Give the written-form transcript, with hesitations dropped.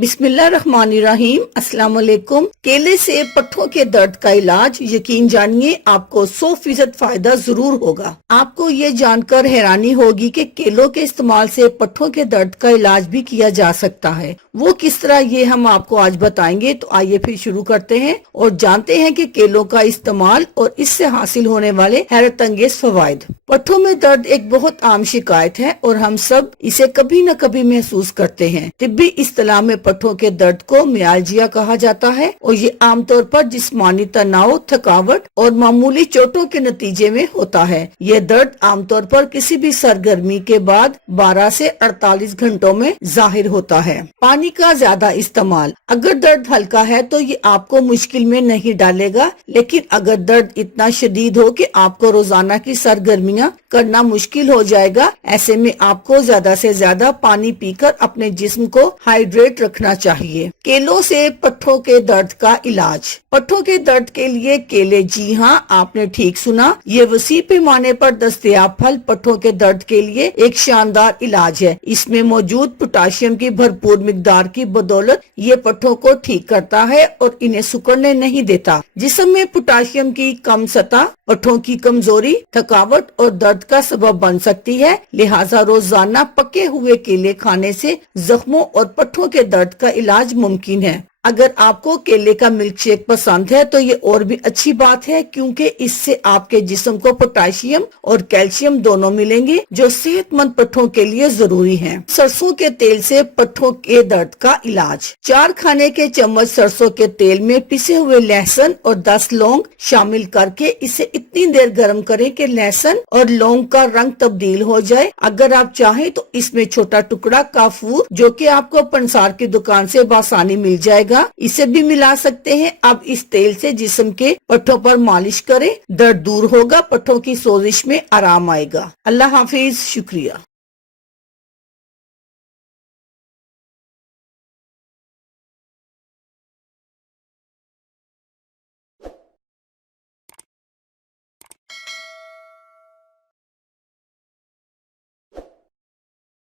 बिस्मिल्लाहिर्रहमानिर्रहीम। अस्सलाम वालेकुम। केले से पट्ठों के दर्द का इलाज, यकीन जानिए आपको 100% फायदा जरूर होगा। आपको ये जानकर हैरानी होगी कि केलों के इस्तेमाल से पट्ठों के दर्द का इलाज भी किया जा सकता है। वो किस तरह, ये हम आपको आज बताएंगे। तो आइए फिर शुरू करते हैं और जानते हैं कि केलों का इस्तेमाल और इससे हासिल होने वाले हैरत अंगेज फवाइद। पट्ठों में दर्द एक बहुत आम शिकायत है और हम सब इसे कभी न कभी महसूस करते हैं। तिब्बी इस्तिलाह में पट्ठों के दर्द को मियालजिया कहा जाता है और ये आमतौर पर जिस्मानी तनाव, थकावट और मामूली चोटों के नतीजे में होता है। ये दर्द आमतौर पर किसी भी सरगर्मी के बाद 12 से 48 घंटों में जाहिर होता है। पानी का ज्यादा इस्तेमाल। अगर दर्द हल्का है तो ये आपको मुश्किल में नहीं डालेगा, लेकिन अगर दर्द इतना शदीद हो कि आपको रोजाना की सरगर्मियां करना मुश्किल हो जाएगा, ऐसे में आपको ज्यादा से ज्यादा पानी पीकर अपने जिस्म को हाइड्रेट रखना चाहिए। केलों से पट्ठों के दर्द का इलाज। पट्ठों के दर्द के लिए केले, जी हाँ, आपने ठीक सुना, ये वसी पैमाने पर दस्तयाब फल पट्ठों के दर्द के लिए एक शानदार इलाज है। इसमें मौजूद पोटाशियम की भरपूर मिकदार की बदौलत ये पट्ठों को ठीक करता है और इन्हें सिकुड़ने नहीं देता। जिस्म में पोटाशियम की कम सतह पट्ठों की कमजोरी, थकावट और दर्द का सबब बन सकती है। लिहाजा रोजाना पके हुए केले खाने से जख्मों और पट्ठों के दर्द का इलाज मुमकिन है। अगर आपको केले का मिल्क शेक पसंद है तो ये और भी अच्छी बात है, क्योंकि इससे आपके जिस्म को पोटाशियम और कैल्शियम दोनों मिलेंगे जो सेहतमंद पट्ठों के लिए जरूरी हैं। सरसों के तेल से पट्ठों के दर्द का इलाज। 4 खाने के चम्मच सरसों के तेल में पिसे हुए लहसुन और 10 लौंग शामिल करके इसे इतनी देर गर्म करें कि लहसुन और लौंग का रंग तब्दील हो जाए। अगर आप चाहें तो इसमें छोटा टुकड़ा काफूर, जो कि आपको पंसार की दुकान से बासानी मिल जाएगा, इसे भी मिला सकते हैं। अब इस तेल से जिस्म के पट्ठों पर मालिश करें, दर्द दूर होगा, पट्ठों की सोजिश में आराम आएगा। अल्लाह हाफिज, शुक्रिया।